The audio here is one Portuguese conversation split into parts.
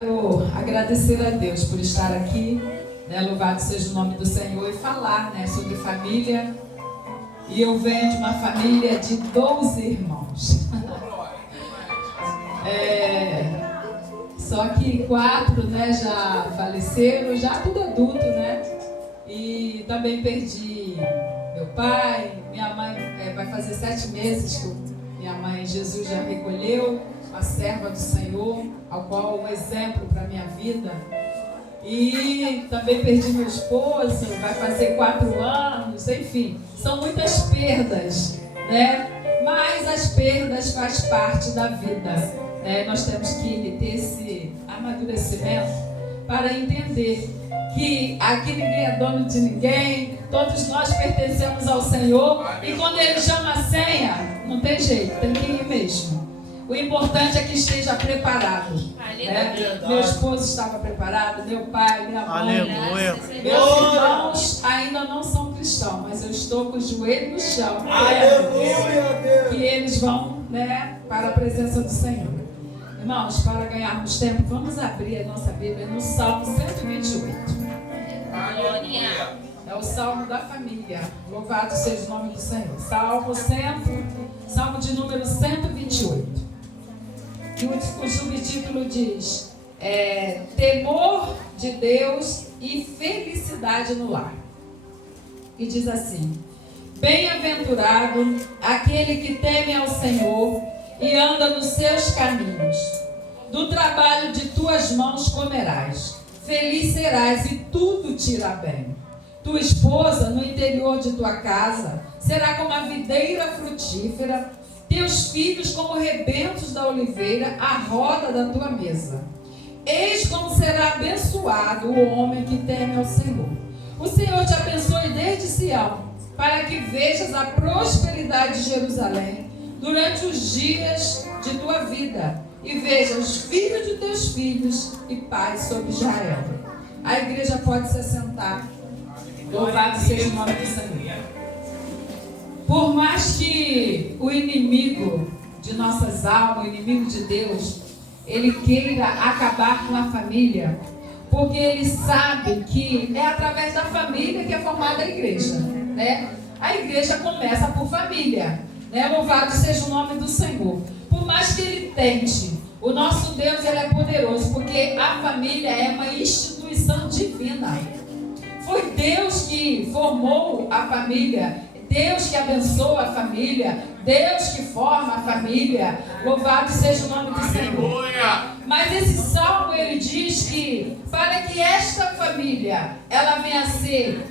Quero agradecer a Deus por estar aqui, louvado seja o nome do Senhor, e falar, sobre família. E eu venho de uma família de 12 irmãos. Só que 4, já faleceram, já tudo adulto, E também perdi meu pai, minha mãe, vai fazer 7 meses que minha mãe Jesus já recolheu, a serva do Senhor, ao qual é um exemplo para a minha vida. E também perdi meu esposo, vai fazer 4 anos, enfim, são muitas perdas, Mas as perdas faz parte da vida, Nós temos que ter esse amadurecimento para entender que aqui ninguém é dono de ninguém, todos nós pertencemos ao Senhor, e quando Ele chama a senha, não tem jeito, tem que ir mesmo. O importante é que esteja preparado. Meu esposo estava preparado, meu pai, minha mãe. Aleluia. Meus irmãos ainda não são cristãos, mas eu estou com o joelho no chão. Aleluia. Que eles vão, para a presença do Senhor. Irmãos, para ganharmos tempo, vamos abrir a nossa Bíblia no Salmo 128. É o Salmo da família. Louvado seja o nome do Senhor. Salmo de número 128. E o subtítulo diz: temor de Deus e felicidade no lar. E diz assim: bem-aventurado aquele que teme ao Senhor e anda nos seus caminhos. Do trabalho de tuas mãos comerás, feliz serás e tudo te irá bem. Tua esposa no interior de tua casa será como a videira frutífera, teus filhos como rebentos da oliveira à roda da tua mesa. Eis como será abençoado o homem que teme ao Senhor. O Senhor te abençoe desde Sião, para que vejas a prosperidade de Jerusalém durante os dias de tua vida, e veja os filhos de teus filhos e paz sobre Israel. A igreja pode se assentar. Louvado seja o nome do Senhor. Por mais que o inimigo de nossas almas, o inimigo de Deus, ele queira acabar com a família, porque ele sabe que é através da família que é formada a igreja, A igreja começa por família, Louvado seja o nome do Senhor. Por mais que ele tente, o nosso Deus, ele é poderoso, porque a família é uma instituição divina. Foi Deus que formou a família, Deus que abençoa a família, Deus que forma a família. Louvado seja o nome do Senhor. Mas esse salmo, ele diz que para que esta família, ela venha a ser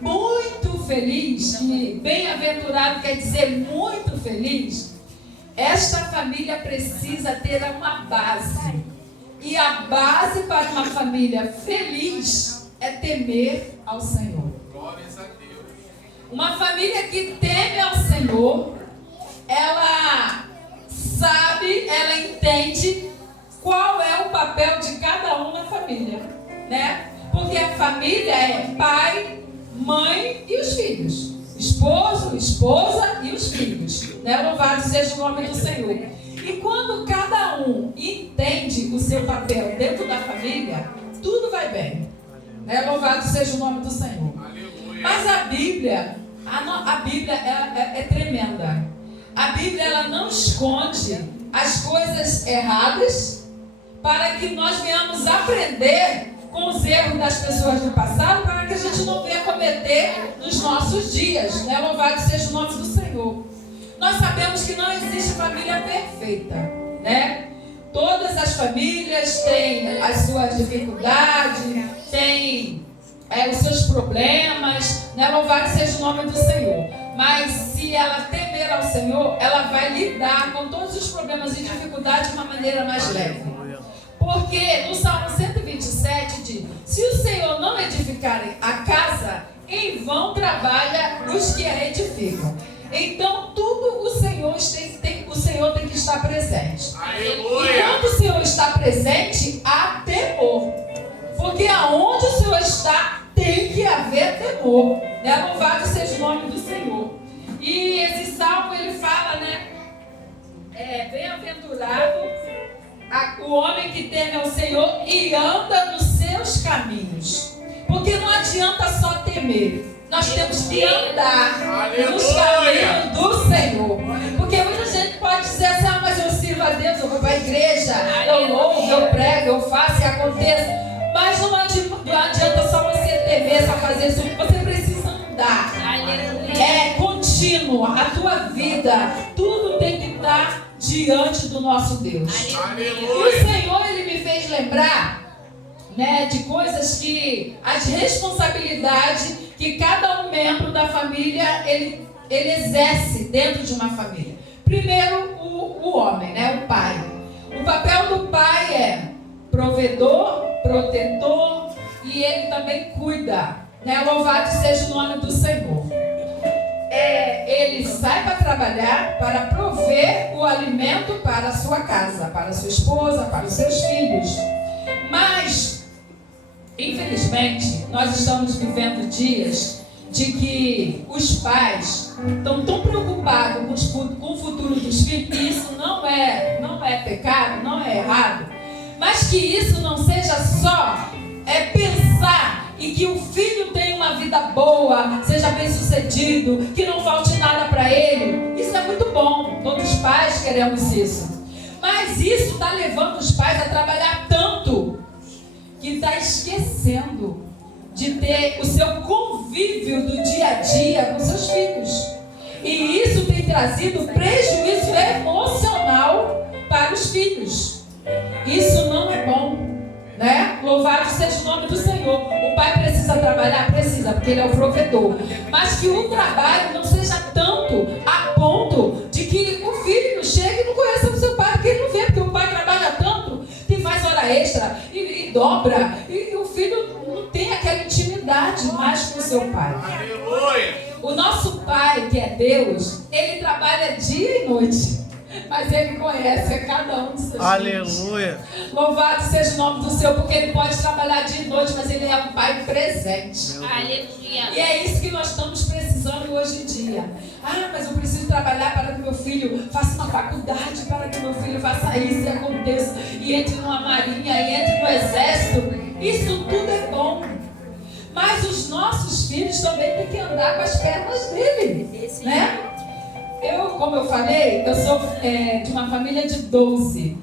muito feliz, e bem-aventurado quer dizer muito feliz, esta família precisa ter uma base. E a base para uma família feliz é temer ao Senhor. Glórias a Deus. Uma família que teme ao Senhor, ela sabe, ela entende qual é o papel de cada um na família, Porque a família é pai, mãe e os filhos. Esposo, esposa e os filhos, Louvado seja o nome do Senhor. E quando cada um entende o seu papel dentro da família, tudo vai bem, Louvado seja o nome do Senhor. Aleluia. Mas a Bíblia é tremenda. A Bíblia, ela não esconde as coisas erradas para que nós venhamos aprender com os erros das pessoas do passado, para que a gente não venha cometer nos nossos dias, Louvado seja o nome do Senhor. Nós sabemos que não existe família perfeita, Todas as famílias têm as suas dificuldades, têm os seus problemas, Louvado seja o nome do Senhor. Mas se ela temer ao Senhor, ela vai lidar com todos os problemas e dificuldades de uma maneira mais leve. Porque no Salmo 127 diz: se o Senhor não edificar a casa, em vão trabalha os que a edificam. Então tudo o Senhor tem que estar presente. Aleluia. E quando o Senhor está presente, há temor. Porque aonde o Senhor está, tem que haver temor. Louvado seja o nome do Senhor. E esse salmo, ele fala, bem-aventurado o homem que teme ao Senhor e anda nos seus caminhos. Porque não adianta só temer. Nós temos que andar nos caminhos do Senhor. Porque muita gente pode dizer assim, mas eu sirvo a Deus, eu vou para a igreja, eu louvo, eu prego, eu faço e aconteça. Mas não adianta só você temer, só fazer isso. Você precisa andar. É contínuo. A tua vida, tudo tem que estar diante do nosso Deus. E o Senhor, Ele me fez lembrar, né, de coisas que, as responsabilidades que cada um membro da família ele exerce dentro de uma família. Primeiro, o homem, né, o pai. O papel do pai é provedor, protetor e ele também cuida, né? Louvado seja o nome do Senhor. Ele sai para trabalhar para prover o alimento para a sua casa, para a sua esposa, para os seus filhos. Mas, infelizmente, nós estamos vivendo dias de que os pais estão tão preocupados com o futuro dos filhos, e isso não é pecado, não é errado, mas que isso não seja só pensar e que o filho tenha uma vida boa, seja bem sucedido, que não falte nada para ele. Isso é muito bom, todos os pais queremos isso, mas isso está levando os pais a trabalhar tanto que está esquecendo de ter o seu convívio do dia a dia com seus filhos. E isso tem trazido prejuízo emocional para os filhos. Isso não é bom, né? Louvado seja o nome do Senhor. O pai precisa trabalhar? Precisa, porque ele é o provedor. Mas que o trabalho não seja tanto a ponto de que o filho chegue e não conheça o seu pai, porque ele não vê, porque o pai trabalha tanto que faz hora extra e dobra, e o filho não tem aquela intimidade mais com o seu pai. Aleluia. O nosso pai, que é Deus, ele trabalha dia e noite, mas ele conhece a cada um dos seus filhos. Aleluia. Louvado seja o nome do Senhor, porque ele pode trabalhar dia e noite, mas ele é um pai presente. Aleluia. E é isso que nós estamos precisando hoje em dia. Mas eu preciso trabalhar para que meu filho faça uma faculdade, para que meu filho faça isso e aconteça, e entre numa marinha, e entre no exército. Isso tudo é bom. Mas os nossos filhos também têm que andar com as pernas dele, né? Como eu falei, eu sou de uma família de 12.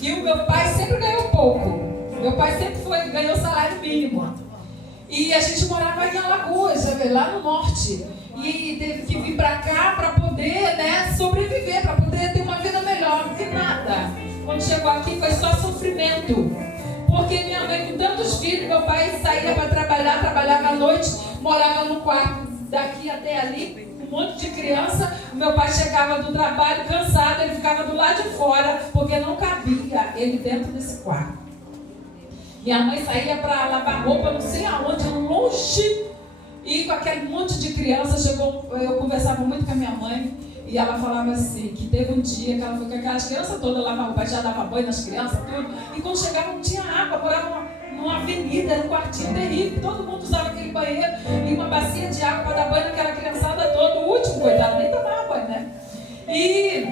E o meu pai sempre ganhou pouco. Meu pai sempre ganhou salário mínimo. E a gente morava em Alagoas, lá no norte. E teve que vir para cá para poder, né, sobreviver, para poder ter uma vida melhor. Não tem nada. Quando chegou aqui foi só sofrimento. Porque minha mãe com tantos filhos, meu pai saía para trabalhar, trabalhava à noite, morava no quarto daqui até ali, um monte de criança. Meu pai chegava do trabalho cansado, ele ficava do lado de fora, porque não cabia ele dentro desse quarto. Minha mãe saía para lavar roupa, não sei aonde, longe, e com aquele monte de criança. Eu conversava muito com a minha mãe, e ela falava assim, que teve um dia que ela foi com aquelas crianças todas lavar roupa, já dava banho nas crianças, tudo, e quando chegava não tinha água, morava numa avenida, num quartinho terrível, todo mundo usava aquele banheiro e uma bacia de água para dar banho naquela criançada toda. O último, coitado, nem tomava banho, né? E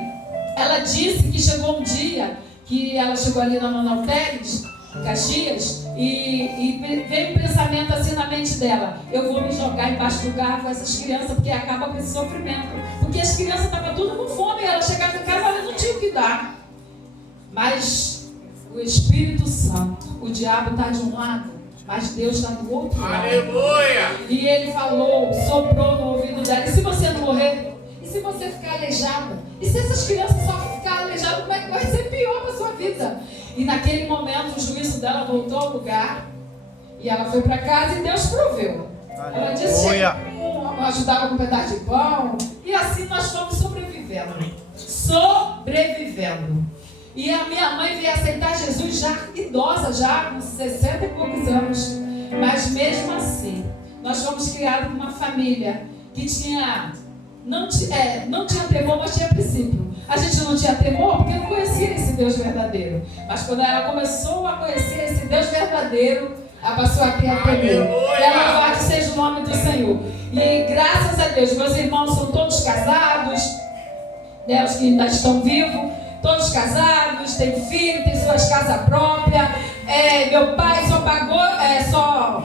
ela disse que chegou um dia que ela chegou ali na Manuel Teles, Caxias, e veio um pensamento assim na mente dela: eu vou me jogar embaixo do carro com essas crianças, porque acaba com esse sofrimento. Porque as crianças estavam tudo com fome, ela chegava em casa, ela não tinha o que dar. Mas o Espírito Santo, o diabo está de um lado, mas Deus está do outro lado. Aleluia. E ele falou, soprou no ouvido dela: e se você não morrer? E se você ficar aleijada? E se essas crianças só ficar alejadas, como é que vai ser pior para a sua vida? E naquele momento o juízo dela voltou ao lugar, e ela foi para casa e Deus proveu. Ela disse: ajudava com um pedaço de pão, e assim nós fomos sobrevivendo. E a minha mãe veio aceitar Jesus já idosa, já com 60 e poucos anos. Mas mesmo assim, nós fomos criados numa família que não tinha temor, mas tinha princípio. A gente não tinha temor porque não conhecia esse Deus verdadeiro. Mas quando ela começou a conhecer esse Deus verdadeiro, ela passou a ter temor. Louvado seja o nome do Senhor. E graças a Deus, meus irmãos são todos casados, né, os que ainda estão vivos. todos casados, têm filho, têm suas casas próprias. Meu pai só pagou, só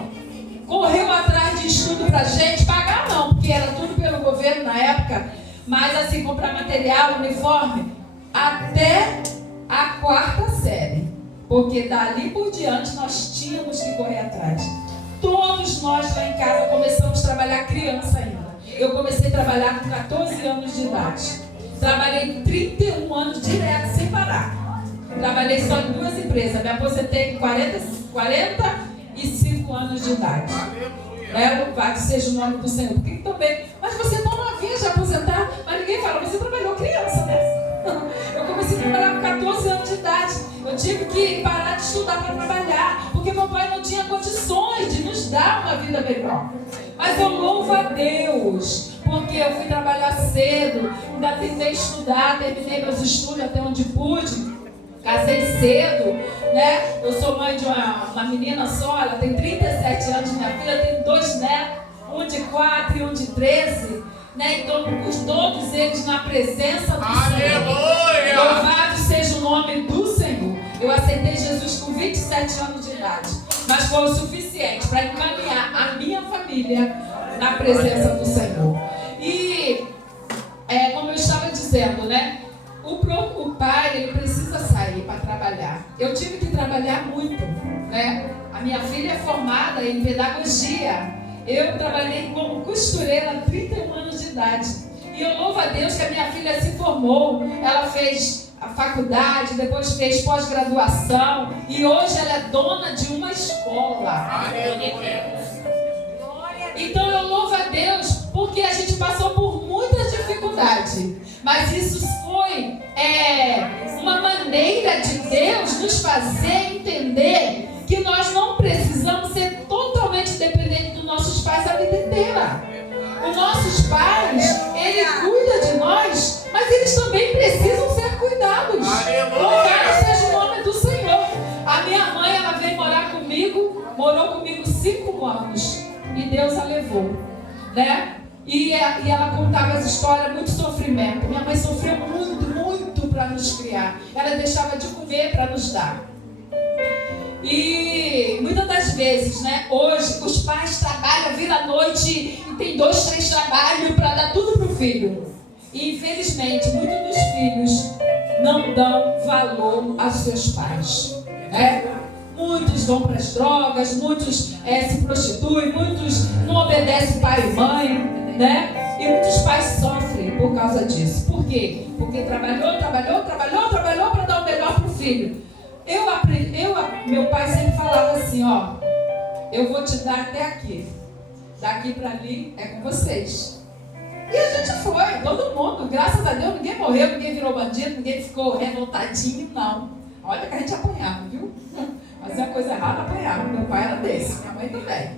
correu atrás de estudo pra gente, pagar não, porque era tudo pelo governo na época, mas assim, comprar material, uniforme, até a 4ª série, porque dali por diante nós tínhamos que correr atrás. Todos nós lá em casa começamos a trabalhar criança ainda. Eu comecei a trabalhar com 14 anos de idade. Trabalhei 31 anos direto, sem parar. Trabalhei só em 2 empresas. Me aposentei com 45 anos de idade. Louvado seja o nome do Senhor. Porque também, mas você não novinha de aposentar, mas ninguém fala, você trabalhou criança, né? Eu comecei a trabalhar com 14 anos de idade. Eu tive que parar de estudar para trabalhar, porque meu pai não tinha condições de nos dar uma vida melhor. Mas eu louvo a Deus, porque eu fui trabalhar cedo, ainda tentei estudar, terminei meus estudos até onde pude, casei cedo, né? Eu sou mãe de uma menina só, ela tem 37 anos, minha filha tem 2 netos, um de 4 e um de 13, né? Então, todos eles na presença do Senhor. Louvado seja o nome do Senhor. Eu aceitei Jesus com 27 anos de idade, mas foi o suficiente para encaminhar a minha família na presença do Senhor. E, como eu estava dizendo, né? O pai, ele precisa sair para trabalhar. Eu tive que trabalhar muito, né? A minha filha é formada em pedagogia. Eu trabalhei como costureira há 31 anos de idade. E eu louvo a Deus que a minha filha se formou. Ela fez a faculdade, depois fez pós-graduação. E hoje ela é dona de uma escola. Então eu louvo a Deus porque a gente passou por muitas dificuldades. Mas isso foi uma maneira de Deus nos fazer entender que nós não precisamos ser totalmente dependentes dos nossos pais a vida inteira. Os nossos pais, eles cuidam de nós, mas eles também precisam ser cuidados. Louvado seja o nome do Senhor. A minha mãe, ela veio morar comigo, morou comigo 5 anos. E Deus a levou, né? E ela contava as histórias, muito sofrimento. Minha mãe sofreu muito, muito para nos criar. Ela deixava de comer para nos dar. E muitas das vezes, né? Hoje, os pais trabalham, viram à noite e tem 2, 3 trabalhos para dar tudo para o filho. E infelizmente, muitos dos filhos não dão valor aos seus pais, né? Muitos vão para as drogas, muitos se prostituem, muitos não obedecem pai e mãe, né? E muitos pais sofrem por causa disso. Por quê? Porque trabalhou para dar o melhor para o filho. Meu pai sempre falava assim, ó, eu vou te dar até aqui. Daqui para ali é com vocês. E a gente foi, todo mundo, graças a Deus, ninguém morreu, ninguém virou bandido, ninguém ficou revoltadinho, não. Olha que a gente apanhava, viu? Mas é uma coisa errada apanhar. Meu pai era desse, minha mãe também.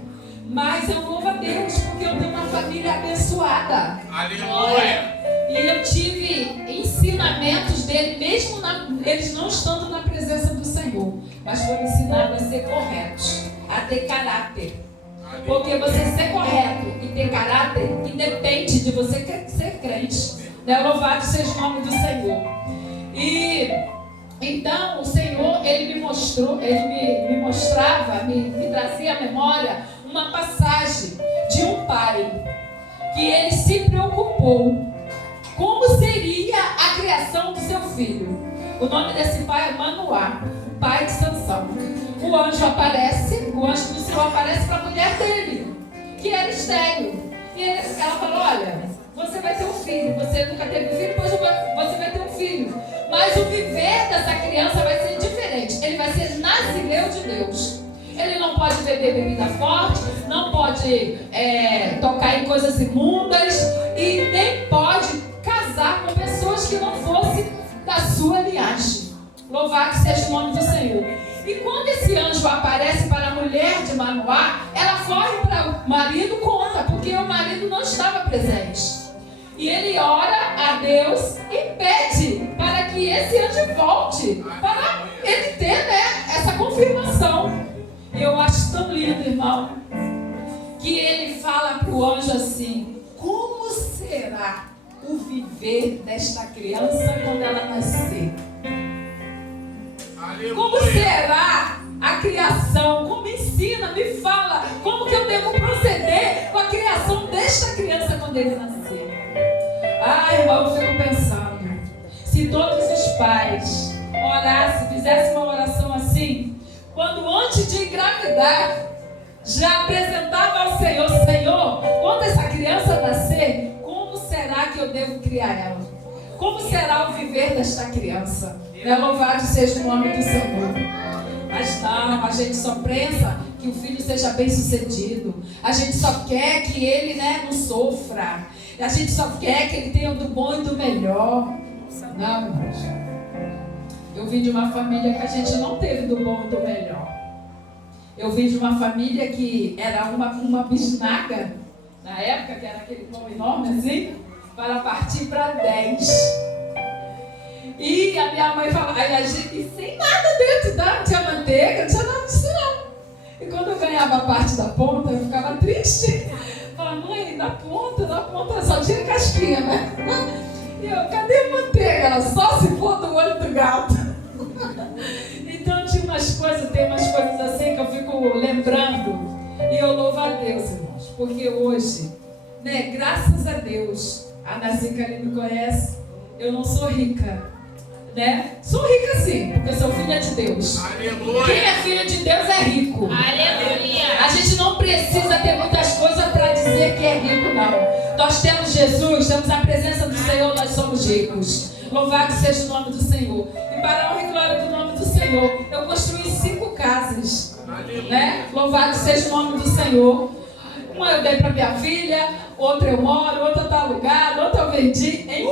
Mas eu louvo a Deus porque eu tenho uma família abençoada. Aleluia! E eu tive ensinamentos dele, mesmo eles não estando na presença do Senhor. Mas foram ensinados a ser corretos, a ter caráter. Porque você ser correto e ter caráter independe de você ser crente. Né? Louvado seja o nome do Senhor. E então o Senhor, ele me mostrou, ele me mostrava, me trazia à memória uma passagem de um pai que ele se preocupou como seria a criação do seu filho. O nome desse pai é Manoá, o pai de Sansão. O anjo do Senhor aparece para a mulher dele, que era estéril. E ela falou, olha, você vai ter um filho, você nunca teve filho, pois você vai ter um filho. Mas o viver dessa criança vai ser diferente. Ele vai ser nascimento de Deus. Ele não pode beber bebida forte, não pode tocar em coisas imundas e nem pode casar com pessoas que não fossem da sua linhagem. Louvado seja o nome do Senhor. E quando esse anjo aparece para a mulher de Manoá, ela corre para o marido, conta, porque o marido não estava presente. E ele ora a Deus e pede para que esse anjo volte, para ele ter, né, essa confirmação. Eu acho tão lindo, irmão, que ele fala para o anjo assim, como será o viver desta criança quando ela nascer? Aleluia. Como será a criação? Como ensina, me fala, como que eu devo proceder com a criação desta criança quando ele nascer? Irmão, eu fico pensando, se todos os pais orassem, fizessem uma oração assim, quando antes de engravidar, já apresentava ao Senhor, Senhor, quando essa criança nascer, como será que eu devo criar ela? Como será o viver desta criança? Louvado seja o nome do Senhor. Mas não, a gente só pensa que o filho seja bem sucedido. A gente só quer que ele não sofra. A gente só quer que ele tenha do bom e do melhor. Não, irmãos. Eu vim de uma família que a gente não teve do bom e do melhor. Eu vim de uma família que era uma bisnaga, na época, que era aquele pão enorme assim, para partir para 10. E a minha mãe falava, e sem nada dentro, tá? Não tinha manteiga, não tinha nada disso não. E quando eu ganhava a parte da ponta, eu ficava triste. Falava, mãe, na ponta só tinha casquinha, né? E eu, cadê a manteiga? Ela só se for do olho do gato. Então tinha tem umas coisas assim que eu fico lembrando. E eu louvo a Deus, irmãos, porque hoje, graças a Deus, a Nazica ali me conhece, eu não sou rica, Sou rica sim, porque eu sou filha de Deus. Aleluia. Quem é filha de Deus é rico. Aleluia. A gente não precisa ter muitas coisas para dizer que é rico, não. Nós temos Jesus, temos a presença do Senhor, nós somos ricos. Louvado seja o nome do Senhor. E para a honra e glória do nome do Senhor, eu construí 5 casas. Louvado seja o nome do Senhor. Uma eu dei para minha filha, outra eu moro, outra está alugada, outra eu vendi, enfim.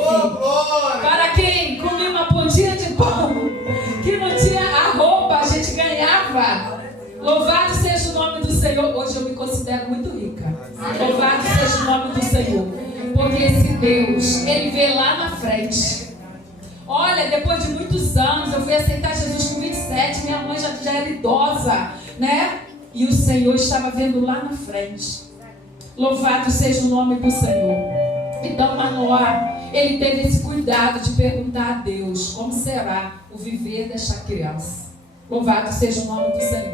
Para quem comia uma pontinha de pão, que não tinha a roupa, a gente ganhava. Louvado seja o nome do Senhor. Hoje eu me considero muito rica. Louvado seja o nome do Senhor. Porque esse Deus, Ele vê lá na frente. Olha, depois de muitos anos, eu fui aceitar Jesus com 27, minha mãe já era idosa, E o Senhor estava vendo lá na frente. Louvado seja o nome do Senhor. Então Manoá, ele teve esse cuidado de perguntar a Deus como será o viver desta criança. Louvado seja o nome do Senhor.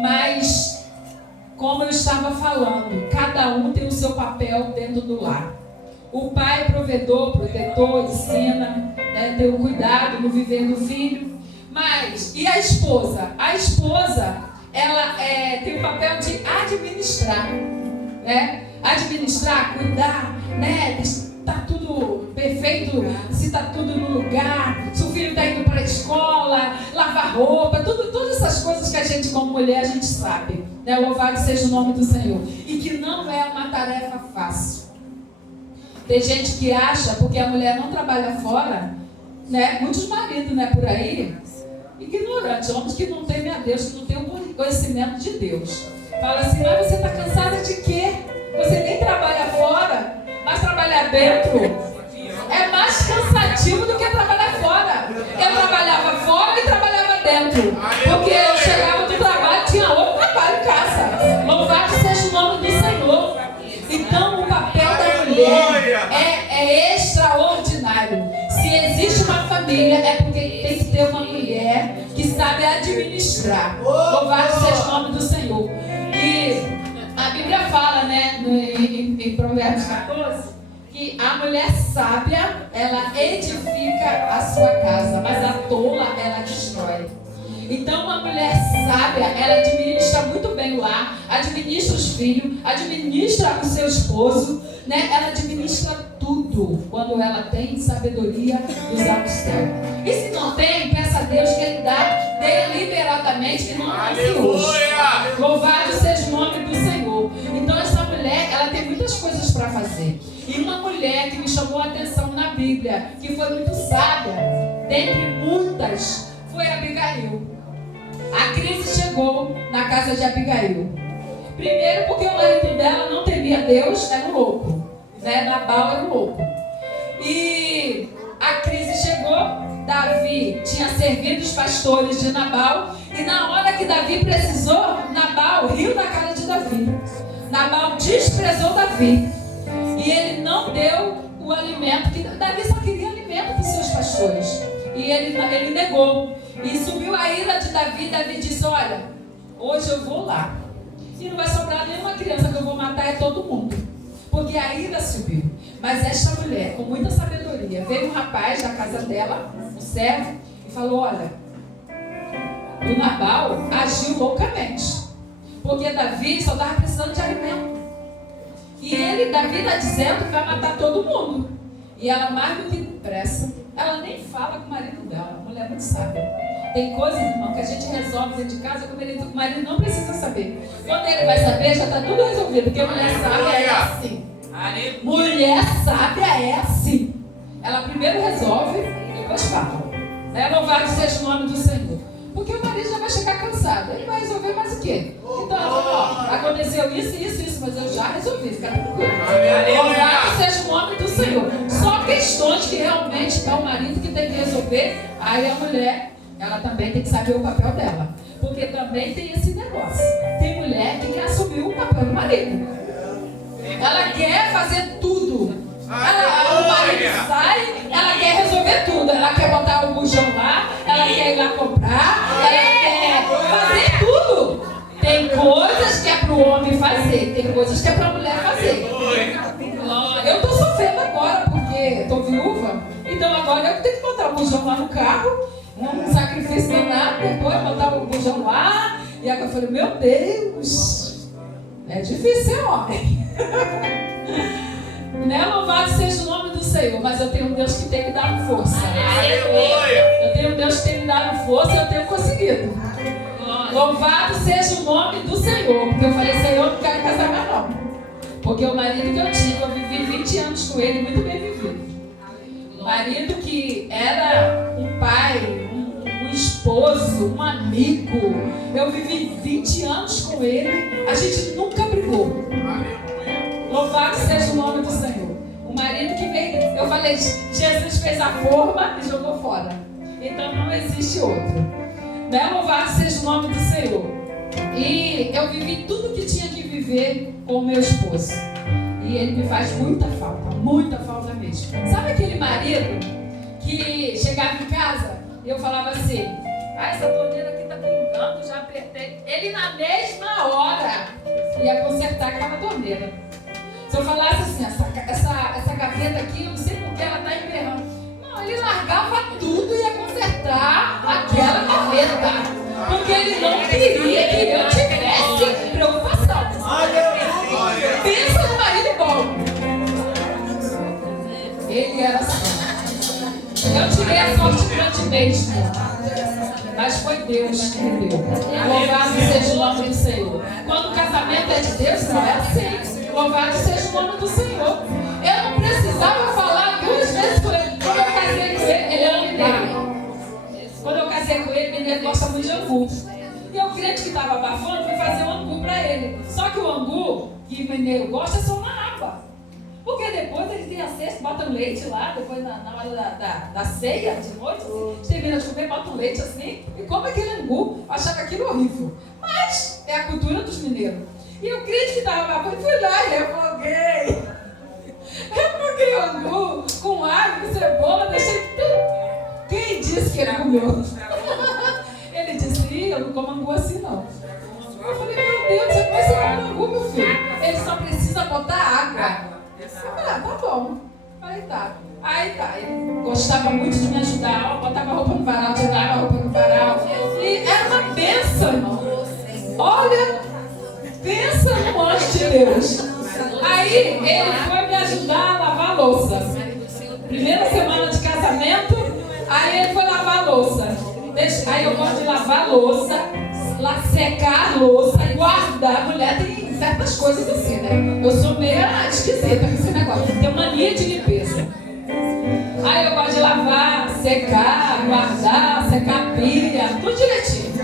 Mas, como eu estava falando, cada um tem o seu papel dentro do lar. O pai é provedor, protetor, ensina, tem o cuidado no viver do filho. Mas, e a esposa? A esposa, ela tem o papel de administrar. Administrar, cuidar, está tudo perfeito, se está tudo no lugar, se o filho está indo para a escola, lavar roupa, todas essas coisas que a gente como mulher, a gente sabe, Louvado seja o nome do Senhor. E que não é uma tarefa fácil. Tem gente que acha, porque a mulher não trabalha fora, muitos maridos, por aí, ignorantes, homens que não temem a Deus, que não têm o conhecimento de Deus. Fala assim, mas você está cansada de quê? Você nem trabalha fora, mas trabalhar dentro é mais cansativo do que trabalhar fora. Eu trabalhava fora e trabalhava dentro, porque eu chegava do trabalho, tinha outro trabalho em casa. Louvado seja o nome do Senhor. Então o papel da mulher é extraordinário. Se existe uma família, é porque tem que ter uma mulher que sabe administrar. Louvado seja o nome do Senhor. E a Bíblia fala, em Provérbios 14, que a mulher sábia, ela edifica a sua casa, mas a tola, ela destrói. Então, uma mulher sábia, ela administra muito bem o lar, administra os filhos, administra o seu esposo, Ela administra tudo quando ela tem sabedoria dos altos céus. E se não tem, peça a Deus que Ele dá deliberadamente, que não hoje. Louvado seja o nome do Senhor. Então, essa mulher, ela tem muitas coisas para fazer. E uma mulher que me chamou a atenção na Bíblia, que foi muito sábia, dentre muitas, foi Abigail. A crise chegou na casa de Abigail. Primeiro porque o marido dela não temia Deus, era um louco. Nabal era um louco. E a crise chegou, Davi tinha servido os pastores de Nabal, e na hora que Davi precisou, Nabal riu da cara de Davi. Nabal desprezou Davi. E ele não deu o alimento, que Davi só queria alimento para os seus pastores. E ele negou. E subiu a ira de Davi. Davi disse: olha, hoje eu vou lá. E não vai sobrar nenhuma criança que eu vou matar, é todo mundo. Porque a ira subiu. Mas esta mulher, com muita sabedoria, veio um rapaz da casa dela, um servo, e falou: olha, o Nabal agiu loucamente. Porque Davi só estava precisando de alimento. E Davi está dizendo que vai matar todo mundo. E ela, mais do que depressa, ela nem fala com o marido dela. A mulher não sabe. Tem coisas, irmão, que a gente resolve dentro de casa que o marido não precisa saber. Quando ele vai saber, já está tudo resolvido. Porque a mulher sábia é assim. Mulher sábia é assim. Ela primeiro resolve, depois fala. Louvado seja o nome do Senhor. Porque o marido já vai chegar cansado. Ele vai resolver mais o quê? Então ela falou: ó, aconteceu isso, mas eu já resolvi. Fica tranquilo. Louvado seja o nome do Senhor. Só questões que realmente é o marido que tem que resolver. Aí a mulher, ela também tem que saber o papel dela. Porque também tem esse negócio. Tem mulher que quer assumir o papel do marido. Ela quer fazer tudo. O marido sai, ela quer resolver tudo. Ela quer botar o bujão lá, ela quer ir lá comprar, ela quer fazer tudo. Tem coisas que é para o homem fazer, tem coisas que é para a mulher fazer. Eu estou sofrendo agora porque estou viúva. Então agora eu tenho que botar o bujão lá no carro, um sacrifício danado, depois botar o bujão lá. E agora eu falei: meu Deus, é difícil ser homem. Né? Louvado seja o nome do Senhor. Mas eu tenho um Deus que tem me dado força. Eu tenho um Deus que tem me dado força e eu tenho conseguido. Louvado seja o nome do Senhor. Porque eu falei: Senhor, não quero casar mais não. Porque o marido que eu tive, eu vivi 20 anos com ele, muito bem vivido. Marido que era um pai, um esposo, um amigo. Eu vivi 20 anos com ele. A gente nunca brigou. Louvado seja o nome do Senhor. O marido que veio, eu falei: Jesus fez a forma e jogou fora. Então não existe outro. Né? Louvado seja o nome do Senhor. E eu vivi tudo que tinha que viver com o meu esposo. E ele me faz muita falta mesmo. Sabe aquele marido que chegava em casa e eu falava assim: essa torneira aqui tá pingando, já apertei. Ele na mesma hora ia consertar aquela torneira. Se eu falasse assim: essa gaveta aqui, eu não sei por que ela está emperrando. Não, ele largava tudo e ia consertar aquela gaveta. Porque ele não queria que eu tivesse preocupação. Pensa no marido bom. Ele era assim. Eu tirei a sorte grandemente, mas foi Deus que me deu. Louvado seja o nome do Senhor. Quando o casamento é de Deus, não é assim. Louvado seja o nome do Senhor. Eu não precisava falar 2 vezes com ele. Quando eu casei com ele, ele era mineiro. Quando eu casei com ele, mineiro gosta muito de angu. E eu, crente que estava abafando, fui fazer um angu para ele. Só que o angu, que o mineiro gosta, é só uma água. Porque depois eles têm a cesta, botam leite lá, depois na hora da ceia, de noite, assim, termina de comer, botam leite assim, e come aquele angu. Eu achava aquilo horrível. Mas é a cultura dos mineiros. E o crente que estava abafando, fui lá e refoguei. Refoguei o angu com alho, com cebola, deixei tudo. Quem disse que ele comeu? Ele disse: eu não como angu assim não. Eu falei: meu Deus, você come angu, meu filho? Ele só precisa botar água. Tá bom. Falei: tá. Aí tá, ele gostava muito de me ajudar. Eu botava a roupa no varal, tirava a roupa no varal. E era uma bênção, irmão. Olha, pensa no anjo de Deus. Aí ele foi me ajudar a lavar a louça. Primeira semana de casamento, aí ele foi lavar a louça. Aí eu gosto de lavar a louça, secar a louça e guardar. A mulher tem certas coisas assim, né? Eu sou meio esquisita com esse negócio. Tenho mania de limpeza. Aí eu gosto de lavar, secar, guardar, secar a pilha, tudo direitinho.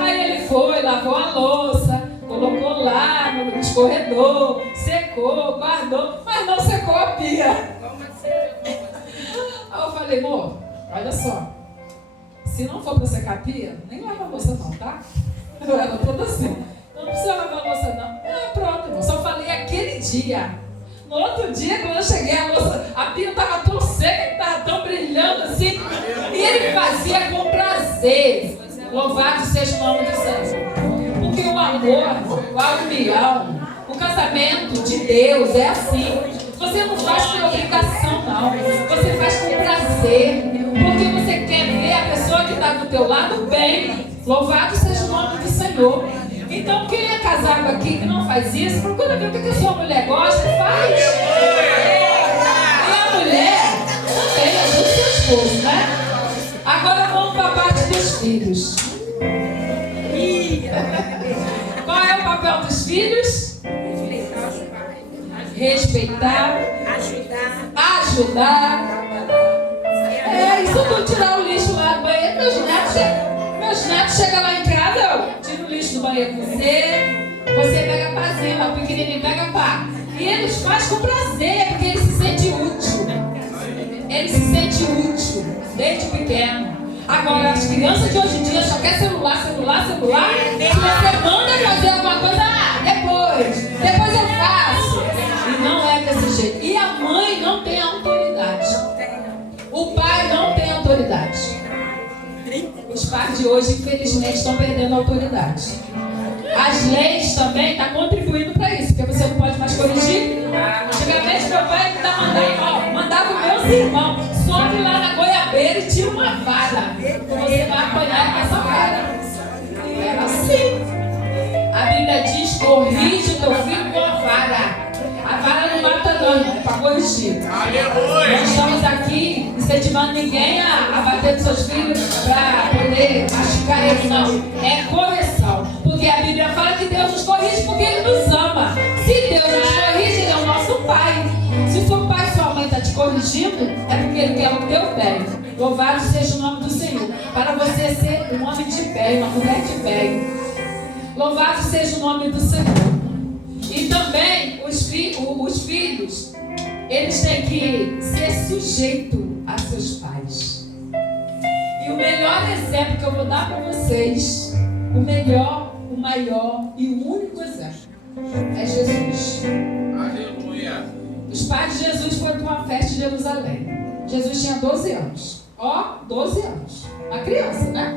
Aí ele foi, lavou a louça, colocou lá no escorredor, secou, guardou, mas não secou a pia. Aí eu falei: amor, olha só, se não for para secar a pia, nem lava a louça não, tá? Eu era toda assim. Não precisa lavar a louça não. Pronto, irmão, só falei aquele dia. No outro dia, quando eu cheguei, a pia estava tão seca, estava tão brilhando assim. E ele fazia com prazer. prazer. Louvado seja o nome do Senhor. Porque o amor, a união, o casamento de Deus é assim. Você não faz por obrigação, não. Você faz por prazer. Porque você quer ver a pessoa que está do teu lado bem. Louvado seja o nome do Senhor. Então, quem é casado aqui que não faz isso, procura ver o que a sua mulher gosta e faz. E a mulher também ajuda o seu esposo, né? Agora vamos para a parte dos filhos. Qual é o papel dos filhos? Respeitar, ajudar. Isso tudo, tirar o lixo lá do banheiro. Meus netos chegam lá em casa, eu tiro o lixo do banheiro com você pega pazinho lá, o pequenininho pega pá. E eles fazem com prazer, porque eles se sentem útil. Eles se sentem útil, desde pequeno. Agora, as crianças de hoje em dia só querem celular. Se você manda fazer alguma coisa, depois eu faço. E não é desse jeito. E a mãe não tem autoridade. O pai não tem autoridade. Os pais de hoje, infelizmente, estão perdendo a autoridade. As leis também estão contribuindo para isso, porque você não pode mais corrigir. Antigamente, meu pai mandava meus irmãos, sobe lá na goiabeira e tira uma vara. Você vai apanhar com essa vara. Era assim. A Bíblia diz: corrige teu filho com a vara. A vara não mata, não, é para corrigir. Aleluia. Nós estamos aqui incentivando ninguém a bater nos seus filhos para poder machucar eles, não. É correção. Porque a Bíblia fala que Deus nos corrige porque Ele nos ama. Se Deus nos corrige, Ele é o nosso Pai. Se seu pai e sua mãe estão te corrigindo, é porque Ele quer o teu bem. Louvado seja o nome do Senhor. Para você ser um homem de bem, uma mulher de bem. Louvado seja o nome do Senhor. E também os filhos, eles têm que ser sujeitos a seus pais. E o melhor exemplo que eu vou dar para vocês, o melhor, o maior e o único exemplo, é Jesus. Aleluia. Os pais de Jesus foram para uma festa em Jerusalém. Jesus tinha 12 anos. 12 anos. Uma criança, né?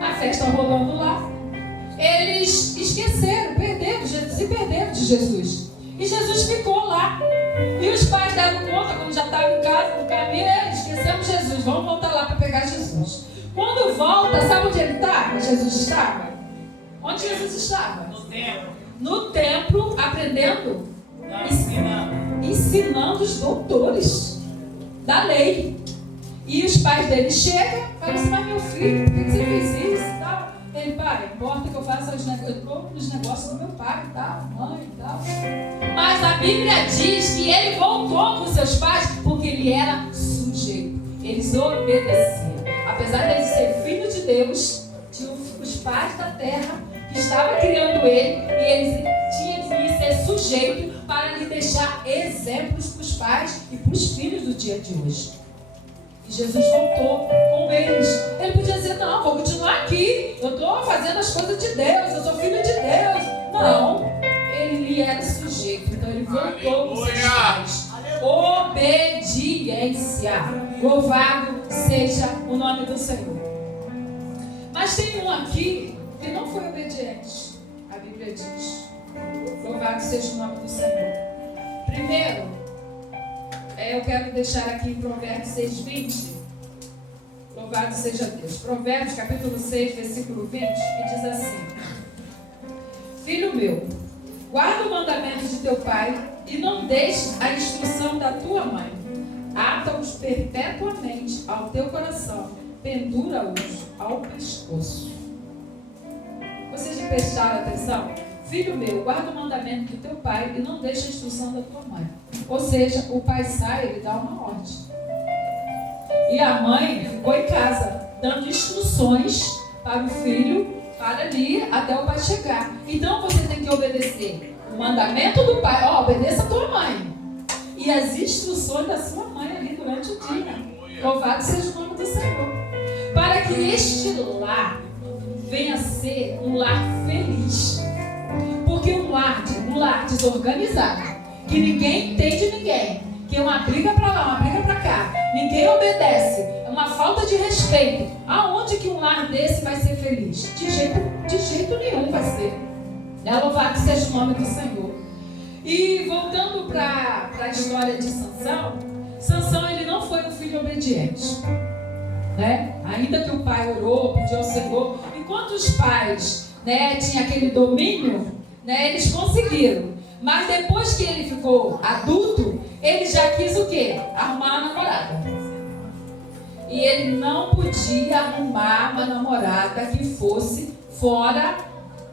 A festa rolando lá. Eles esqueceram, se perderam de Jesus. E Jesus ficou lá. E os pais deram conta, quando já estavam em casa, no caminho, esquecemos Jesus, vamos voltar lá para pegar Jesus. Quando volta, sabe onde ele estava? Jesus estava? Onde Jesus estava? No templo. No templo, aprendendo, ensinando os doutores da lei. E os pais dele chegam e falam assim: mas meu filho, por que você fez isso? Ele, pai, importa que eu faça os negócios do meu pai, tá? Mãe e tal. Mas a Bíblia diz que ele voltou com seus pais porque ele era sujeito. Eles obedeciam. Apesar de ele ser filho de Deus, tinha os pais da terra que estavam criando ele e eles tinham que ser sujeitos para lhe deixar exemplos para os pais e para os filhos do dia de hoje. E Jesus voltou com eles. Ele podia dizer: não, vou continuar aqui. Eu estou fazendo as coisas de Deus. Eu sou filho de Deus. Não. Ele lhe era sujeito. Então ele voltou com seus pais. Obediência. Louvado seja o nome do Senhor. Mas tem um aqui que não foi obediente. A Bíblia diz: louvado seja o nome do Senhor. Primeiro, eu quero deixar aqui em Provérbios 6:20. Louvado seja Deus. Provérbios capítulo 6, versículo 20, que diz assim: filho meu, guarda o mandamento de teu pai e não deixes a instrução da tua mãe. Ata-os perpetuamente ao teu coração, pendura-os ao pescoço. Vocês já prestaram atenção? Filho meu, guarda o mandamento do teu pai e não deixa a instrução da tua mãe. Ou seja, o pai sai, ele dá uma ordem. E a mãe ficou em casa, dando instruções para o filho, para ali, até o pai chegar. Então você tem que obedecer o mandamento do pai. Obedeça a tua mãe. E as instruções da sua mãe ali durante o dia. Louvado seja o nome do Senhor. Para que este lar venha a ser um lar feliz. Porque um lar desorganizado, que ninguém entende ninguém, que é uma briga para lá, uma briga para cá, ninguém obedece, uma falta de respeito. Aonde que um lar desse vai ser feliz? De jeito nenhum vai ser. Louvado seja o nome do Senhor. E voltando para a história de Sansão, Sansão ele não foi um filho obediente, né? Ainda que o pai orou, pediu ao Senhor, enquanto os pais, né, tinham aquele domínio, né, eles conseguiram. Mas depois que ele ficou adulto, ele já quis o quê? Arrumar uma namorada. E ele não podia arrumar uma namorada que fosse fora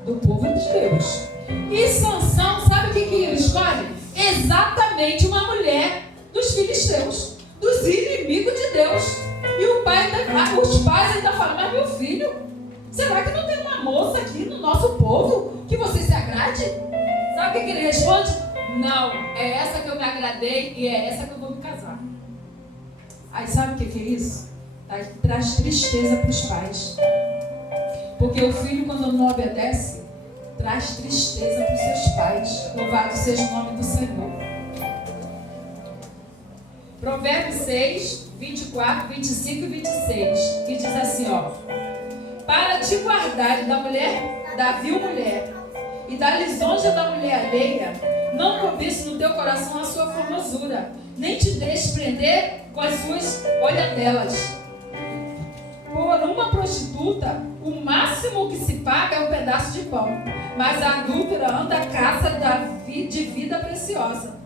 do povo de Deus. E Sansão, sabe o que ele escolhe? Exatamente uma mulher dos filisteus, dos inimigos de Deus. E os pais ainda falam, mas meu filho, será que não tem uma moça aqui no nosso povo que você se agrade? Sabe o que ele responde? Não, é essa que eu me agradei e é essa que eu vou me casar. Aí sabe o que é isso? Traz tristeza para os pais. Porque o filho, quando não obedece, traz tristeza para os seus pais. Louvado seja o nome do Senhor. Provérbios 6, 24, 25 e 26, que diz assim, ó: para te guardar da mulher, da vil mulher, e da lisonja da mulher alheia, não cobice no teu coração a sua formosura, nem te deixe prender com as suas olhadelas. Por uma prostituta, o máximo que se paga é um pedaço de pão, mas a adúltera anda à caça de vida preciosa.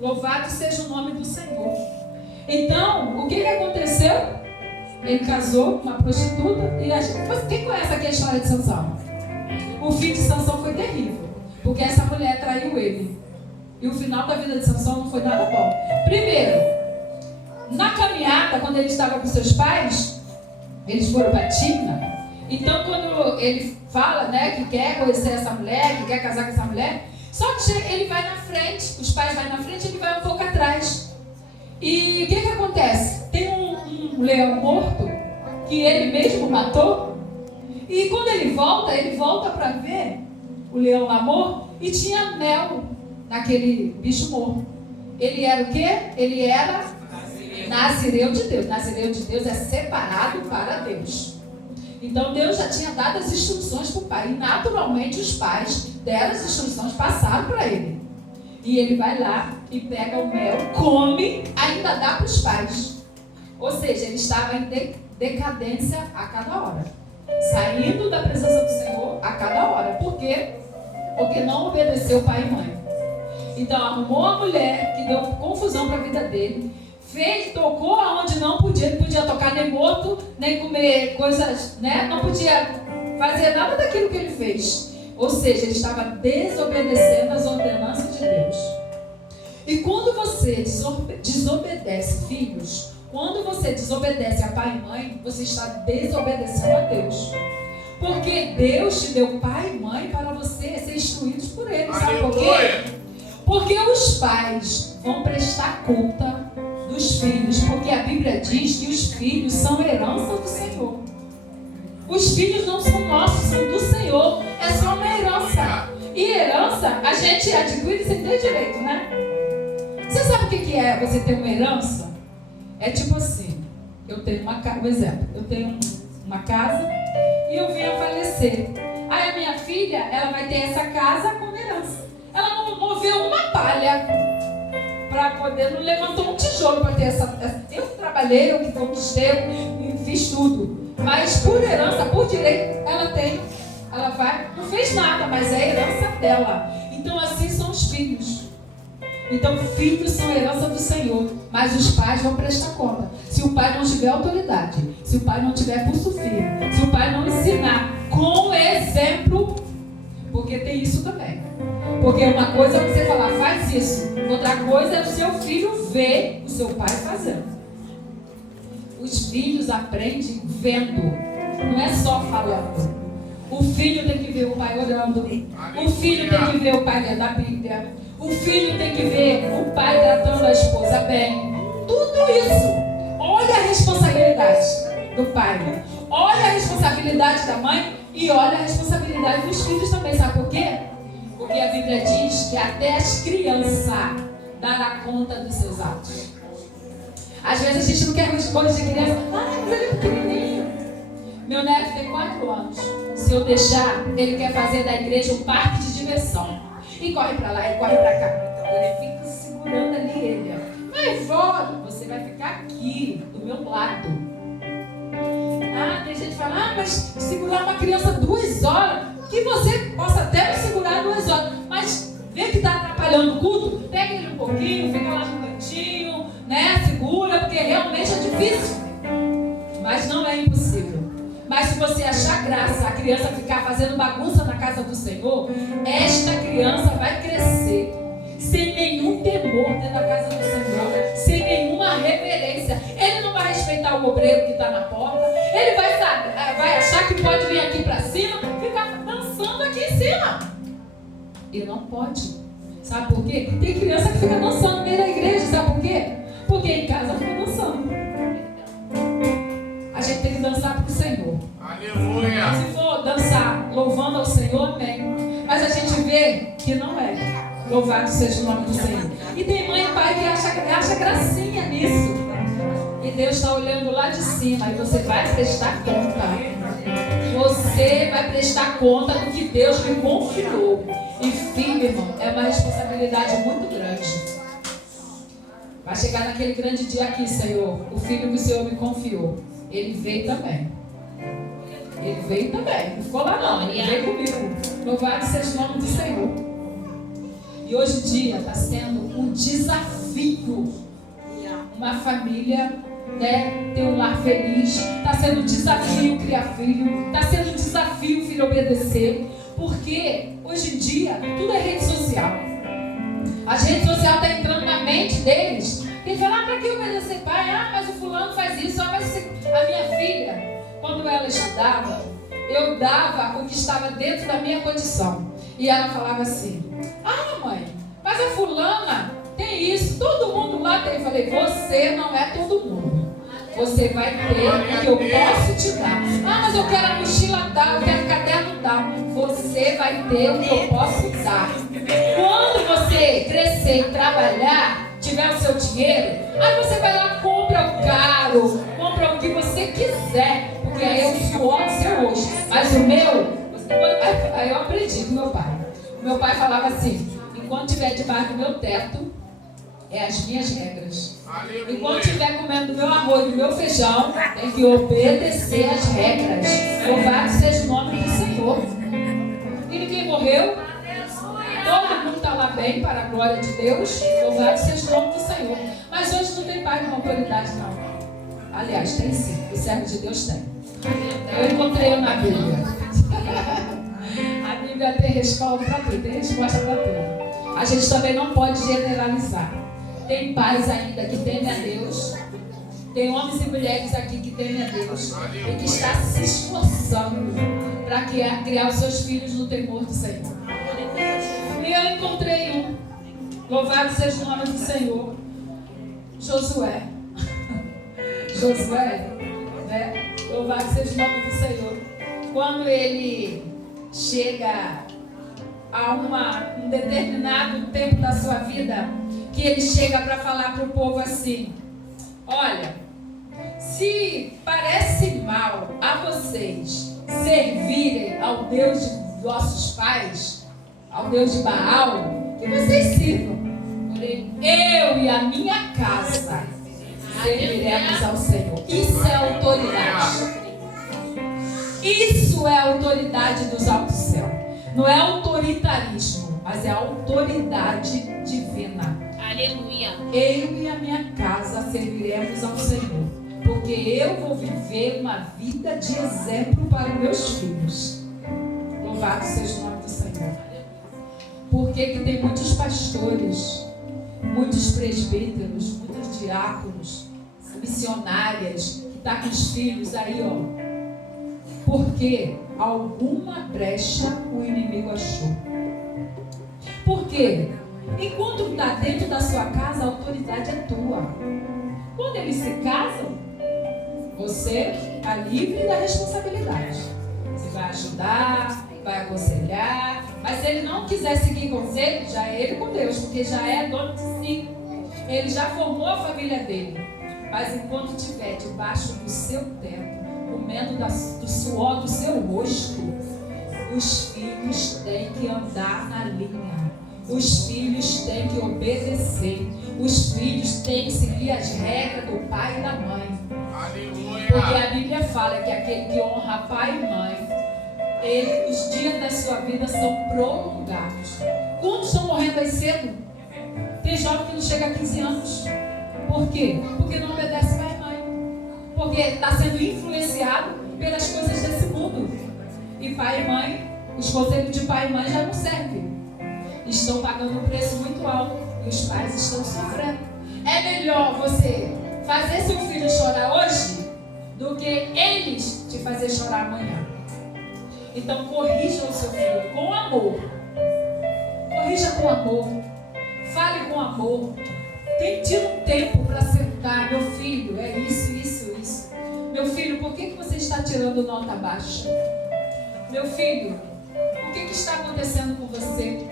Louvado seja o nome do Senhor. Então, o que aconteceu? Ele casou com uma prostituta e quem conhece aqui a história de Sansão? O fim de Sansão foi terrível, porque essa mulher traiu ele. E o final da vida de Sansão não foi nada bom. Primeiro, na caminhada, quando ele estava com seus pais, eles foram para Timna. Então, quando ele fala, né, que quer conhecer essa mulher, que quer casar com essa mulher, só que ele vai na frente, os pais vão na frente, ele vai um pouco atrás. E o que acontece? Tem um leão morto que ele mesmo matou. E quando ele volta para ver o leão lá morto e tinha mel naquele bicho morto. Ele era o quê? Ele era Nazireu de Deus. Nazireu de Deus é separado para Deus. Então Deus já tinha dado as instruções para o pai. E naturalmente os pais deram as instruções, passaram para ele. E ele vai lá e pega o mel, come, ainda dá para os pais. Ou seja, ele estava em decadência a cada hora. Saindo da presença do Senhor a cada hora. Por quê? Porque não obedeceu pai e mãe. Então arrumou uma mulher que deu confusão para a vida dele. Tocou aonde não podia. Não podia tocar nem morto, nem comer coisas, né? Não podia fazer nada daquilo que ele fez. Ou seja, ele estava desobedecendo as ordenanças de Deus. E quando você desobedece, filhos, quando você desobedece a pai e mãe, você está desobedecendo a Deus. Porque Deus te deu pai e mãe para você ser instruídos por Ele. Sabe por quê? Porque os pais vão prestar conta dos filhos. Porque a Bíblia diz que os filhos são herança do Senhor. Os filhos não são nossos, são do Senhor. É só uma herança. E herança a gente adquire sem ter direito, né? Você sabe o que é você ter uma herança? É tipo assim, eu tenho uma casa, por exemplo, eu tenho uma casa e eu vim a falecer. Aí a minha filha, ela vai ter essa casa como herança. Ela não moveu uma palha para poder, não levantou um tijolo para ter essa. Eu trabalhei, eu que conquistei, fiz tudo. Mas por herança, por direito, ela tem. Ela vai, não fez nada, mas é a herança dela. Então assim são os filhos. Então filhos são herança do Senhor, mas os pais vão prestar conta. Se o pai não tiver autoridade, se o pai não tiver pulso firme, se o pai não ensinar com exemplo, porque tem isso também. Porque uma coisa é você falar, faz isso. Outra coisa é o seu filho ver o seu pai fazendo. Os filhos aprendem vendo, não é só falando. O filho tem que ver o pai orando. O filho tem que ver o pai lendo a Bíblia. O filho tem que ver o pai tratando a esposa bem. Tudo isso. Olha a responsabilidade do pai. Olha a responsabilidade da mãe. E olha a responsabilidade dos filhos também. Sabe por quê? Porque a Bíblia diz que até as crianças darão conta dos seus atos. Às vezes a gente não quer coisas de criança. Ah, mas ele é pequenininho. Meu neto tem 4 anos. Se eu deixar, ele quer fazer da igreja um parque de diversão. E corre pra lá e corre pra cá. Então eu fico segurando ali ele. Vai, vó, você vai ficar aqui, do meu lado. Ah, tem gente que fala, ah, mas segurar uma criança 2 horas, que você possa até me segurar 2 horas, mas vê que está atrapalhando o culto, pega ele um pouquinho, fica lá no cantinho, né, segura, porque realmente é difícil, mas não é impossível. Mas se você achar graça a criança ficar fazendo bagunça na casa do Senhor, esta criança vai crescer sem nenhum temor dentro da casa do Senhor, sem nenhuma reverência. Ele não vai respeitar o obreiro que está na porta. Ele vai achar que pode vir aqui para cima e ficar dançando aqui em cima. E não pode. Sabe por quê? Tem criança que fica dançando no meio da igreja. Sabe por quê? Porque em casa fica dançando. A gente tem que dançar para o Senhor. Aleluia. Se for dançar louvando ao Senhor, amém. Mas a gente vê que não é. Louvado seja o nome do Senhor. E tem mãe e pai que acha gracinha nisso. E Deus está olhando lá de cima. E você vai prestar conta. Você vai prestar conta do que Deus lhe confiou. E filho, irmão, é uma responsabilidade muito grande. Vai chegar naquele grande dia aqui, Senhor. O filho que o Senhor me confiou. Ele veio também. Ele veio também. Não ficou lá não. Ele veio comigo. Louvado seja o nome do Senhor. E hoje em dia está sendo um desafio uma família, né, ter um lar feliz. Está sendo um desafio criar filho. Está sendo um desafio o filho obedecer. Porque hoje em dia tudo é rede social. A rede social está entrando na mente deles. Ele fala, para que obedecer pai? Ah, mas o fulano faz isso. Ah, mas a minha filha, quando ela estudava, eu dava o que estava dentro da minha condição. E ela falava assim, ah mãe, mas a fulana tem isso, todo mundo lá tem. Eu falei, você não é todo mundo. Você vai ter o que eu posso te dar. Ah, mas eu quero a mochila tal, eu quero o caderno tal. Você vai ter o que eu posso dar. Quando você crescer e trabalhar, tiver o seu dinheiro, aí você vai lá, compra o caro, compra o que você quiser, porque aí é o suor do seu rosto. Mas o meu, aí eu aprendi com meu pai. Meu pai falava assim, enquanto estiver debaixo do meu teto, é as minhas regras. Aleluia. Enquanto estiver comendo do meu arroz e do meu feijão, tem que obedecer as regras. Louvado seja o nome do Senhor. E ninguém morreu. Todo mundo está lá bem, para a glória de Deus. Louvado seja o nome do Senhor. Mas hoje não tem pai com autoridade, não. Aliás, tem sim. O servo de Deus tem. Eu encontrei na Bíblia. A Bíblia tem respaldo para tudo, tem resposta para tudo. A gente também não pode generalizar. Tem pais ainda que temem a Deus. Tem homens e mulheres aqui que temem a Deus e que está se esforçando para criar os seus filhos no temor do Senhor. E eu encontrei um. Louvado seja o nome do Senhor. Josué. Josué, né? Louvado seja o nome do Senhor. Quando ele chega a um determinado tempo da sua vida, que ele chega para falar para o povo assim, olha, se parece mal a vocês servirem ao Deus de vossos pais, ao Deus de Baal, que vocês sirvam. Porém, eu e a minha casa serviremos ao Senhor. Isso é autoridade. Isso é a autoridade dos altos céus. Não é autoritarismo, mas é autoridade divina. Aleluia. Eu e a minha casa serviremos ao Senhor, porque eu vou viver uma vida de exemplo para os meus filhos. Louvado seja o nome do Senhor. Porque que tem muitos pastores, muitos presbíteros, muitos diáconos, missionárias, que estão com os filhos aí, ó. Porque alguma brecha o inimigo achou. Por quê? Enquanto está dentro da sua casa, a autoridade é tua. Quando eles se casam, você está livre da responsabilidade. Você vai ajudar, vai aconselhar. Mas se ele não quiser seguir conselho, já é ele com Deus, porque já é dono de si. Ele já formou a família dele. Mas enquanto estiver debaixo do seu teto, comendo do suor do seu rosto, os filhos têm que andar na linha. Os filhos têm que obedecer. Os filhos têm que seguir as regras do pai e da mãe. Aleluia. Porque a Bíblia fala que aquele que honra pai e mãe, os dias da sua vida são prolongados. Quantos estão morrendo aí cedo? Tem jovem que não chega a 15 anos. Por quê? Porque não obedece pai e mãe. Porque está sendo influenciado pelas coisas desse mundo. E pai e mãe, os conselhos de pai e mãe já não servem. Estão pagando um preço muito alto e os pais estão sofrendo. É melhor você fazer seu filho chorar hoje do que eles te fazer chorar amanhã. Então corrija o seu filho com amor. Corrija com amor. Fale com amor. Tire um tempo para sentar. Meu filho, é isso, isso, isso. Meu filho, por que você está tirando nota baixa? Meu filho, o que está acontecendo com você?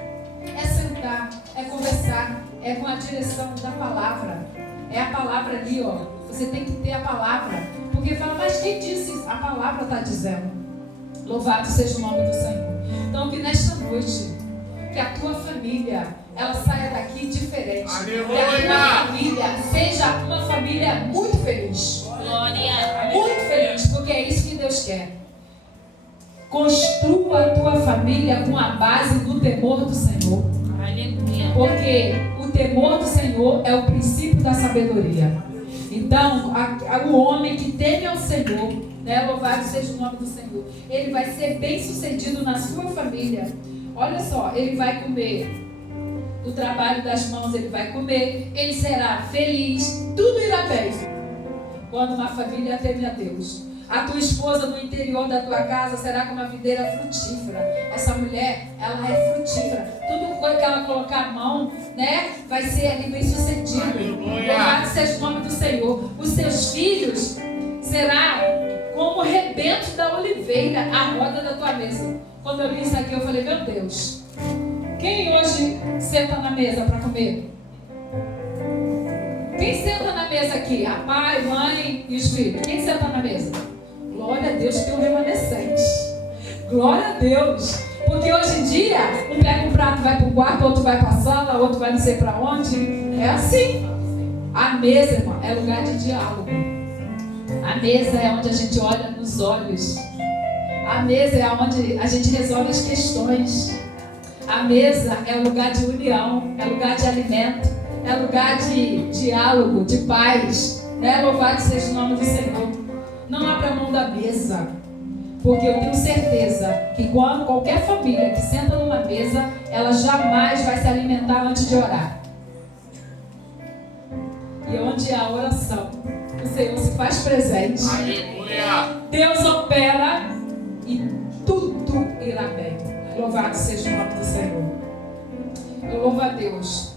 É sentar, é conversar, é com a direção da palavra. É a palavra ali, ó. Você tem que ter a palavra. Porque fala, mas quem disse isso? A palavra está dizendo. Louvado seja o nome do Senhor. Então que nesta noite, que a tua família, ela saia daqui diferente. Aleluia. Que a tua família seja uma família muito feliz. Glória. Muito feliz, porque é isso que Deus quer. Construa a tua família com a base do temor do Senhor. Aleluia. Porque o temor do Senhor é o princípio da sabedoria. Então, o homem que teme ao Senhor, né, louvado seja o nome do Senhor, ele vai ser bem sucedido na sua família. Olha só, ele vai comer do trabalho das mãos, ele vai comer, ele será feliz, tudo irá bem. Quando uma família teme a Deus. A tua esposa no interior da tua casa será como uma videira frutífera. Essa mulher, ela é frutífera. Tudo que ela colocar a mão, né, vai ser ali bem sucedido. Louvado seja o nome do Senhor. Os seus filhos será como o rebento da oliveira, a roda da tua mesa. Quando eu li isso aqui, eu falei, meu Deus, quem hoje senta na mesa para comer? Quem senta na mesa aqui? A pai, mãe e os filhos. Quem senta na mesa? Glória a Deus que tem um remanescente. Glória a Deus. Porque hoje em dia, um pega um prato e vai para o quarto, outro vai para a sala, outro vai não sei para onde. É assim. A mesa, irmão, é lugar de diálogo. A mesa é onde a gente olha nos olhos. A mesa é onde a gente resolve as questões. A mesa é lugar de união, é lugar de alimento, é lugar de diálogo, de paz. Né? Louvado seja o nome do Senhor. Não abra mão da mesa, porque eu tenho certeza que quando qualquer família que senta numa mesa, ela jamais vai se alimentar antes de orar. E onde há oração, o Senhor se faz presente. Aleluia. Deus opera e tudo irá bem. Louvado seja o nome do Senhor. Eu louvo a Deus,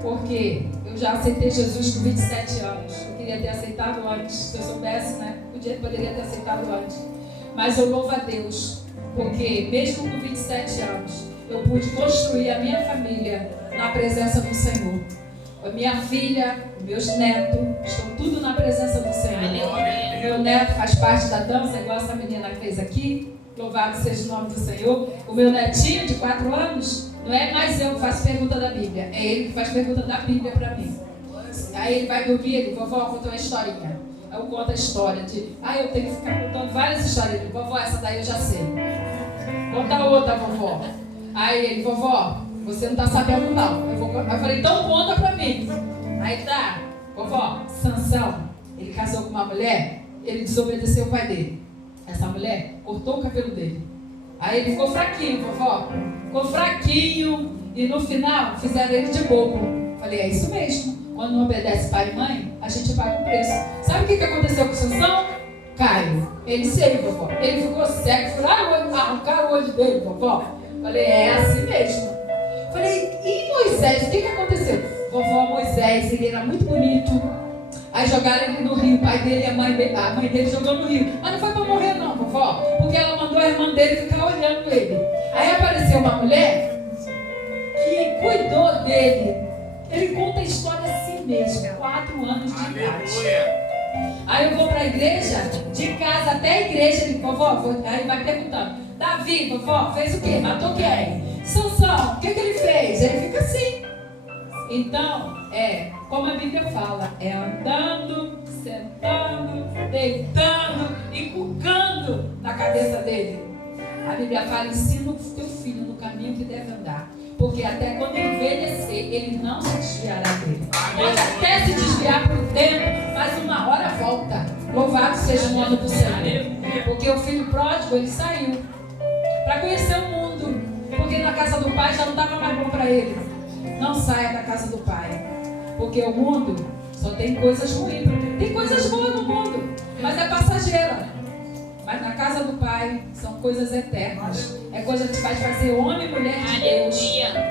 porque eu já aceitei Jesus com 27 anos. Eu queria ter aceitado antes. Se eu soubesse, né? Poderia ter aceitado antes. Mas eu louvo a Deus, porque mesmo com 27 anos, eu pude construir a minha família na presença do Senhor. A minha filha, meus netos, estão tudo na presença do Senhor. Meu neto faz parte da dança, igual essa menina que fez aqui. Louvado seja o nome do Senhor. O meu netinho de 4 anos, não é mais eu que faço pergunta da Bíblia, é ele que faz pergunta da Bíblia para mim. Aí ele vai dormir, ele, vovó, conta uma historinha. Aí eu conto a história de, eu tenho que ficar contando várias histórias. Ele, vovó, essa daí eu já sei. Conta outra, vovó. Aí ele, vovó, você não tá sabendo não. Eu falei, então conta pra mim. Aí tá, vovó, Sansão, ele casou com uma mulher, ele desobedeceu o pai dele. Essa mulher cortou o cabelo dele. Aí ele ficou fraquinho, vovó. Ficou fraquinho e no final fizeram ele de bobo. Falei, é isso mesmo. Quando não obedece pai e mãe, a gente paga o preço. Sabe o que aconteceu com Sansão? Caio. Ele sei, vovó. Ele ficou cego, arrancaram o olho dele, vovó. Falei, é assim mesmo. Falei, e Moisés? O que aconteceu? Vovó, Moisés, ele era muito bonito. Aí jogaram ele no rio, o pai dele e a mãe dele jogou no rio. Mas não foi para morrer não, vovó. Porque ela mandou a irmã dele ficar olhando ele. Aí apareceu uma mulher que cuidou dele. Ele conta a história assim mesmo, 4 anos de idade. Aí eu vou para a igreja, de casa até a igreja, ele, vovó, aí vai perguntando, Davi, vovó, fez o quê? Matou quem? Sansão, o que ele fez? Ele fica assim. Então, como a Bíblia fala, é andando, sentando, deitando e cucando na cabeça dele. A Bíblia fala, ensina o teu filho no caminho que deve andar, porque até quando envelhecer, ele não se desviará dele. Pode até se desviar por um tempo, mas uma hora volta. Louvado seja o nome do Senhor. Porque o filho pródigo, ele saiu para conhecer o mundo, porque na casa do pai já não estava mais bom para ele. Não saia da casa do pai, porque o mundo só tem coisas ruins. Tem coisas boas no mundo, mas é passageira. Mas na casa do pai são coisas eternas. É coisa que vai fazer homem e mulher de Deus.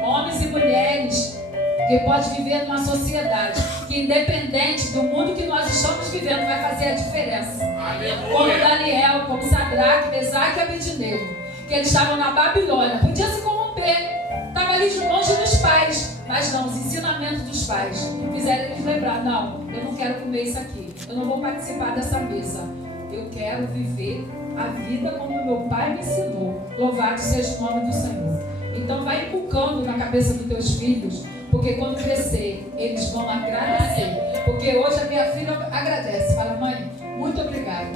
Homens e mulheres que pode viver numa sociedade que, independente do mundo que nós estamos vivendo, vai fazer a diferença. Como Daniel, como Sadraque, Mesaque e Abednego, que eles estavam na Babilônia, podia se corromper, estava ali longe dos pais, mas não, os ensinamentos dos pais fizeram eles lembrar, não, eu não quero comer isso aqui, eu não vou participar dessa mesa, eu quero viver a vida como meu pai me ensinou. Louvado seja o nome do Senhor. Então vai inculcando na cabeça dos teus filhos, porque quando crescer, eles vão agradecer. Porque hoje a minha filha agradece, fala, mãe, muito obrigada,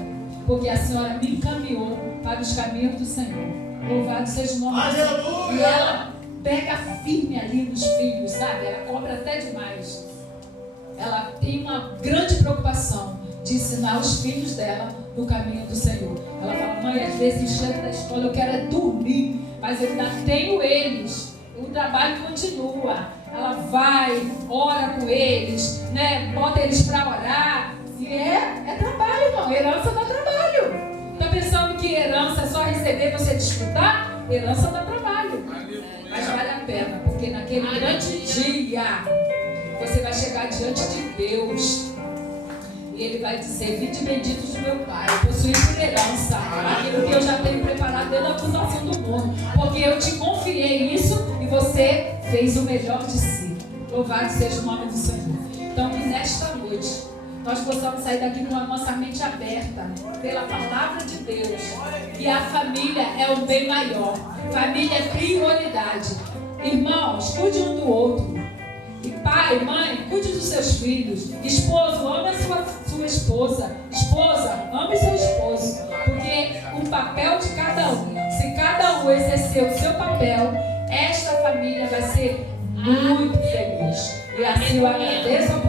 porque a senhora me encaminhou para os caminhos do Senhor. Louvado seja o nome do Senhor. E ela pega firme ali nos filhos, sabe? Ela cobra até demais. Ela tem uma grande preocupação de ensinar os filhos dela no caminho do Senhor. Ela fala, mãe, às vezes chega da escola, eu quero é dormir, mas eu ainda tenho eles. O trabalho continua. Ela vai, ora com eles, né? Bota eles para orar. E é trabalho, irmão. Herança dá trabalho. Está pensando que herança é só receber e você desfrutar? Herança dá trabalho. Mas vale a pena, porque naquele grande dia você vai chegar diante de Deus e Ele vai dizer, vinde benditos do meu Pai, possui por herança aquilo que eu já tenho preparado desde a fundação do mundo, porque eu te confiei isso e você fez o melhor de si. Louvado seja o nome do Senhor. Então que nesta noite nós possamos sair daqui com a nossa mente aberta pela palavra de Deus. E a família é o bem maior. Família é prioridade. Irmãos, cuide um do outro. E pai, mãe, cuide dos seus filhos. Esposo, ame a sua esposa. Esposa, ame seu esposo. Porque o papel de cada um, se cada um exercer o seu papel, esta família vai ser muito feliz. E assim eu agradeço a